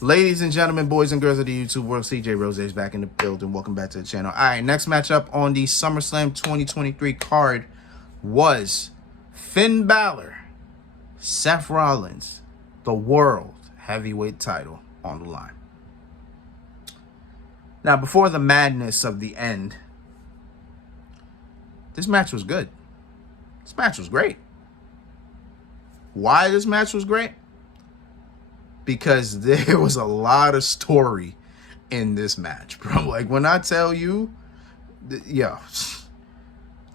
Ladies and gentlemen, boys and girls of the YouTube world, CJ Rose is back in the building. Welcome back to the channel. All right, next matchup on the Summerslam 2023 card was Finn Balor, Seth Rollins, the world heavyweight title on the line. Now, before the madness of the end, this match was good. This match was great. Why this match was great? Because there was a lot of story in this match, bro. Like, when I tell you, yeah.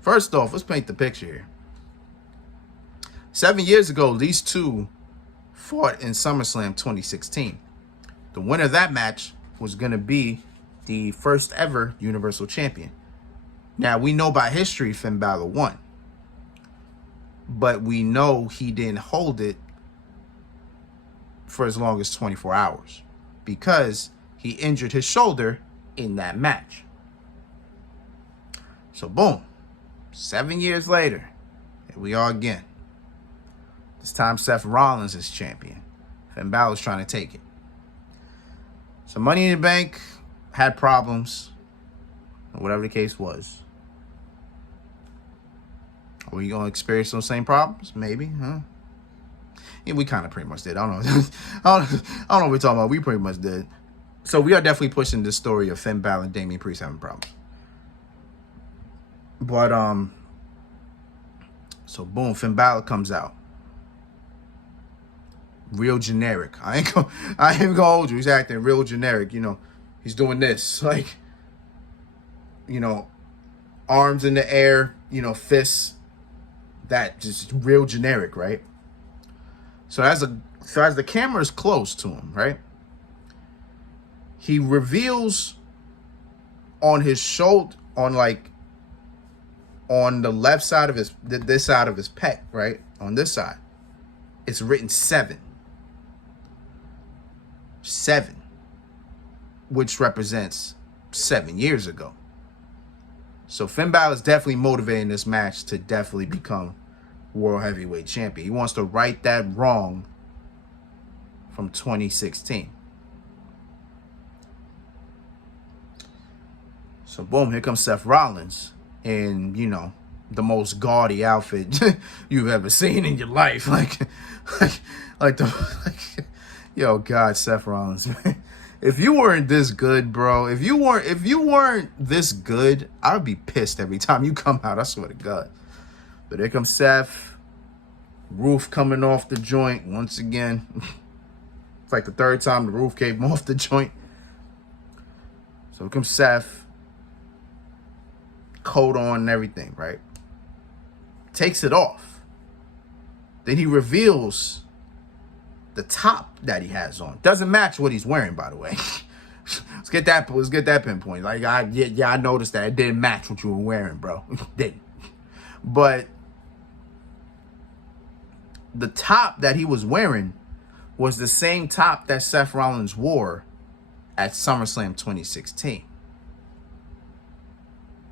First off, let's paint the picture here. 7 years ago, these two fought in SummerSlam 2016. The winner of that match was going to be the first ever Universal Champion. Now, we know by history Finn Balor won. But we know he didn't hold it for as long as 24 hours because he injured his shoulder in that match. So boom, 7 years later, here we are again. This time Seth Rollins is champion. Finn Balor's trying to take it. So Money in the Bank had problems, or whatever the case was. Are we going to experience those same problems? Maybe, huh? Yeah, we kind of pretty much did. I don't know. I don't know what we're talking about. We pretty much did. So we are definitely pushing this story of Finn Balor and Damian Priest having problems. But, so boom, Finn Balor comes out. Real generic. I ain't gonna hold you. He's acting real generic. You know, he's doing this. Like, you know, arms in the air, you know, fists. That just real generic, right? So as the camera is close to him, right? He reveals on his shoulder, on the left side of this side of his pec, right? On this side, it's written 7. 7, which represents 7 years ago. So Finn Balor is definitely motivating this match to definitely become World Heavyweight Champion. He wants to right that wrong from 2016. So boom, here comes Seth Rollins in, you know, the most gaudy outfit you've ever seen in your life. Yo, God, Seth Rollins, man. If you weren't this good, bro, if you weren't this good, I would be pissed every time you come out. I swear to God. But here comes Seth. Roof coming off the joint once again. It's like the third time the roof came off the joint. So here comes Seth. Coat on and everything, right? Takes it off. Then he reveals the top that he has on. Doesn't match what he's wearing, by the way. Let's get that pinpoint. Like, I noticed that it didn't match what you were wearing, bro. It didn't. But the top that he was wearing was the same top that Seth Rollins wore at SummerSlam 2016.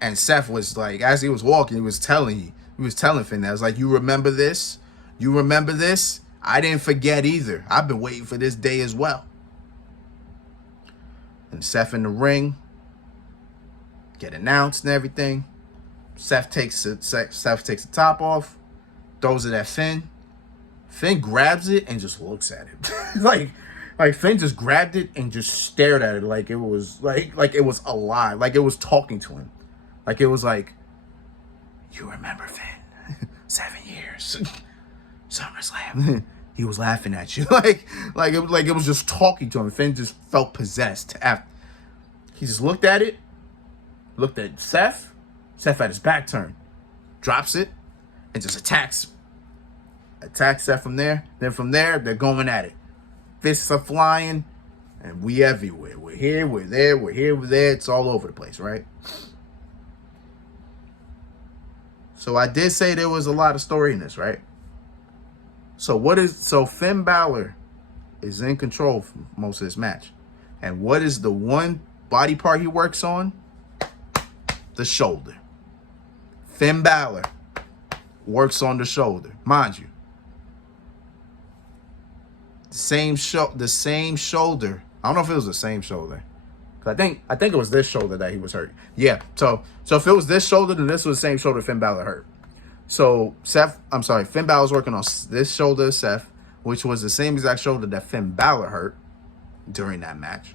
And Seth was like, as he was walking, he was telling Finn that, I was like, you remember this? You remember this? I didn't forget either. I've been waiting for this day as well. And Seth in the ring, get announced and everything. Seth takes the top off, throws it at Finn. Finn grabs it and just looks at it. like Finn just grabbed it and just stared at it like it was like it was alive, like it was talking to him. Like it was like, you remember Finn? 7 years. SummerSlam. He was laughing at you. like it was just talking to him. Finn just felt possessed. After he just looked at it, looked at Seth. Seth had his back turned, drops it, and just attacks Seth from there. Then from there, they're going at it. Fists are flying, and we everywhere. We're here, we're there, we're here, we're there. It's all over the place, right? So I did say there was a lot of story in this, right? So Finn Balor is in control for most of this match. And what is the one body part he works on? The shoulder. Finn Balor works on the shoulder. Mind you, the same shoulder. I don't know if it was the same shoulder. I think it was this shoulder that he was hurt. Yeah. So if it was this shoulder, then this was the same shoulder Finn Balor hurt. So Finn Balor was working on this shoulder of Seth, which was the same exact shoulder that Finn Balor hurt during that match.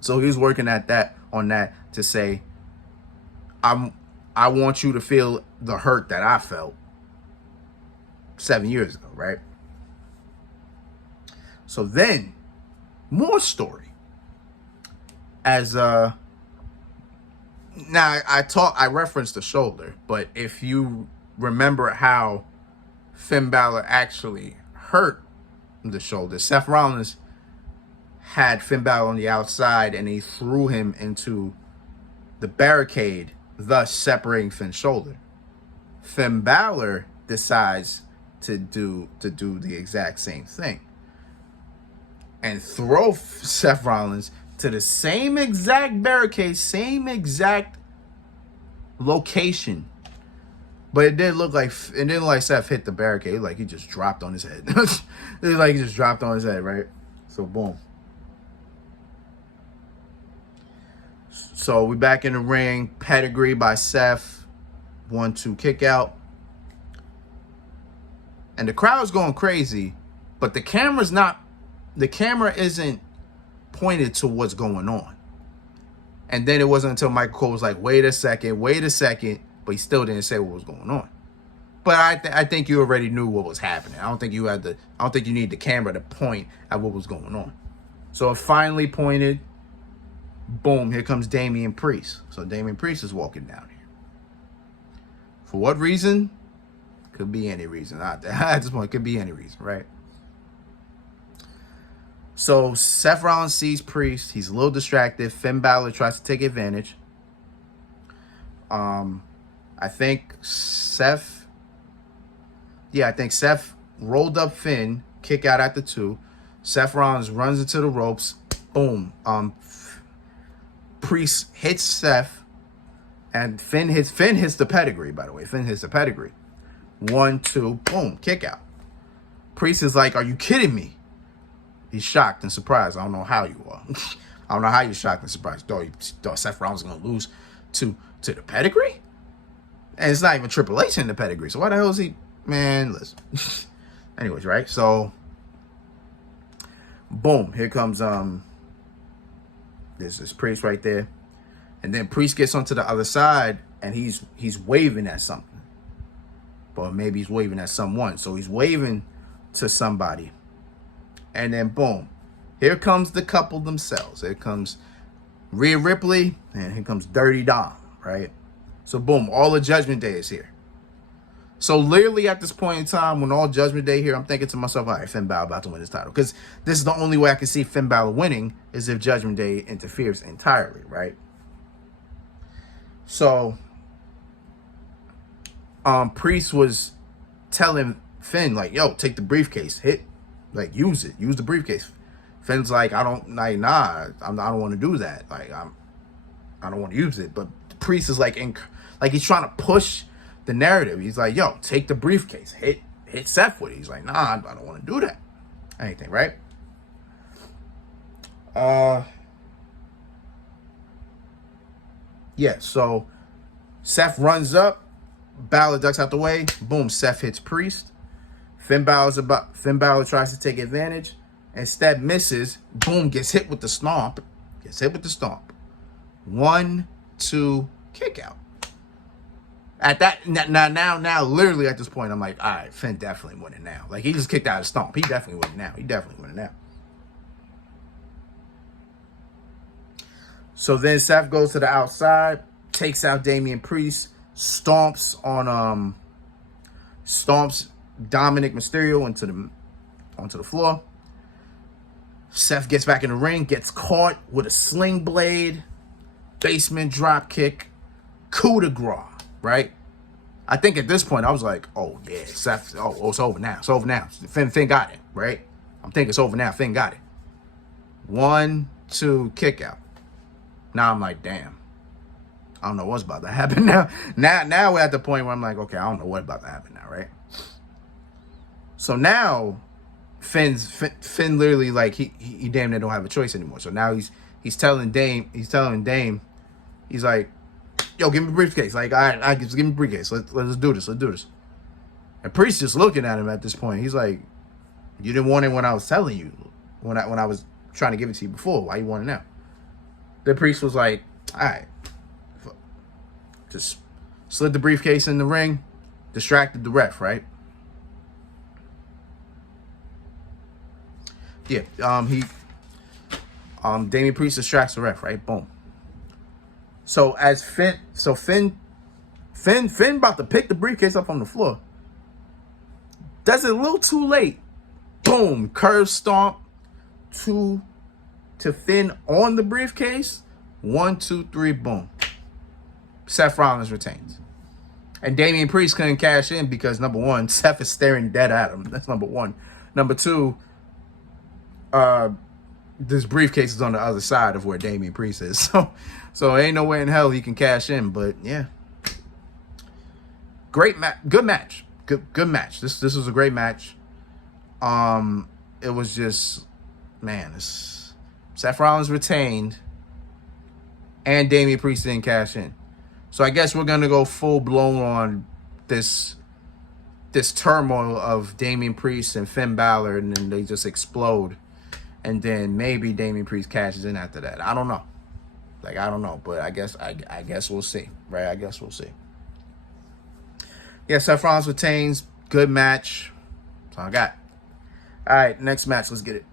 So he was working on that to say, I want you to feel the hurt that I felt 7 years ago, right? So then, more story. As now I referenced the shoulder, but if you remember how Finn Balor actually hurt the shoulder, Seth Rollins had Finn Balor on the outside and he threw him into the barricade, thus separating Finn's shoulder. Finn Balor decides to do the exact same thing and throw Seth Rollins to the same exact barricade, same exact location. But it didn't look like Seth hit the barricade. Like he just dropped on his head. It was like he just dropped on his head, right? So boom. So we back in the ring. Pedigree by Seth. 1-2 kick out. And the crowd's going crazy, but the camera isn't pointed to what's going on. And then it wasn't until Michael Cole was like, wait a second, but he still didn't say what was going on. But I think you already knew what was happening. I don't think you need the camera to point at what was going on. So it finally pointed. Boom, here comes Damian Priest. So Damian Priest is walking down here. For what reason? Could be any reason. At this point, could be any reason, right? So Seth Rollins sees Priest. He's a little distracted. Finn Balor tries to take advantage. I think Seth rolled up Finn, kick out at the 2. Seth Rollins runs into the ropes. Boom. Priest hits Seth, and Finn hits the pedigree, by the way. Finn hits the pedigree. 1-2, boom, kick out. Priest is like, are you kidding me? He's shocked and surprised. I don't know how you are. I don't know how you're shocked and surprised. Thought Seth Rollins was going to lose to the pedigree? And it's not even Triple H in the pedigree. So why the hell is he? Man, listen. Anyways, right? So, boom. Here comes, there's this Priest right there. And then Priest gets onto the other side and he's waving at something. But maybe he's waving at someone. So he's waving to somebody. And then boom, here comes the couple themselves. Here comes Rhea Ripley, and here comes Dirty Dom, right? So boom, all of Judgment Day is here. So literally at this point in time, when all Judgment Day here, I'm thinking to myself, all right, Finn Balor about to win this title. Because this is the only way I can see Finn Balor winning is if Judgment Day interferes entirely, right? So Priest was telling Finn, like, yo, take the briefcase, like, use the briefcase. Finn's like, I don't want to do that. Like, I don't want to use it. But the Priest is like he's trying to push the narrative. He's like, yo, take the briefcase, hit Seth with it. He's like, nah, I don't want to do that. Anything, right? Yeah, so Seth runs up, Balor ducks out the way, boom, Seth hits Priest. Finn Balor tries to take advantage. Instead misses. Boom, gets hit with the stomp. 1-2 kick out. At that now, literally at this point, I'm like, all right, Finn definitely winning now. Like, he just kicked out a stomp. He definitely winning now. So then Seth goes to the outside, takes out Damian Priest, stomps Dominic Mysterio onto the floor. Seth gets back in the ring, gets caught with a sling blade, basement drop kick, coup de grace, right? I think at this point I was like, oh yeah, Seth, it's over now. Finn got it, right? I'm thinking it's over now. Finn got it. 1-2 kick out. Now I'm like, damn. I don't know what's about to happen now. Now we're at the point where I'm like, okay, I don't know what's about to happen now, right? So now Finn literally like he damn near don't have a choice anymore. So now he's telling Dame, he's like, yo, give me the briefcase. Like, all right, just give me the briefcase. Let's do this. Let's do this. And Priest just looking at him at this point. He's like, you didn't want it when I was telling you, when I was trying to give it to you before. Why you want it now? The Priest was like, all right. Just slid the briefcase in the ring, distracted the ref, right? Yeah, Damian Priest distracts the ref, right? Boom. So as Finn about to pick the briefcase up on the floor. Does it a little too late. Boom, curve stomp to Finn on the briefcase. 1, 2, 3, boom. Seth Rollins retains. And Damian Priest couldn't cash in because, number one, Seth is staring dead at him. That's number one. Number two, this briefcase is on the other side of where Damian Priest is. So ain't no way in hell he can cash in. But, yeah. Great match. Good match. Good match. This was a great match. It was just, man, Seth Rollins retained and Damian Priest didn't cash in. So I guess we're gonna go full blown on this turmoil of Damian Priest and Finn Balor, and then they just explode, and then maybe Damian Priest cashes in after that. I don't know. Like, I don't know, but I guess we'll see, right? I guess we'll see. Yeah, Seth Rollins retains. Good match. That's all I got. All right, next match. Let's get it.